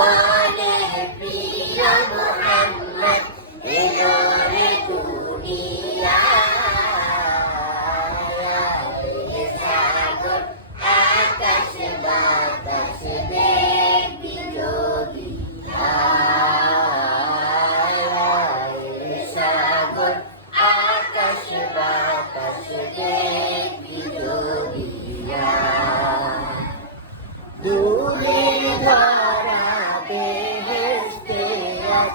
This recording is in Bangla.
বলে প্রিয় মুহাম্মদ এলো রে দুনিয়ায় সাগর আকাশ বাতাস দেখবি যদি সাগর আকাশ বাতাস দেখবি যদি দূরে ধরা বেহেশতে আজ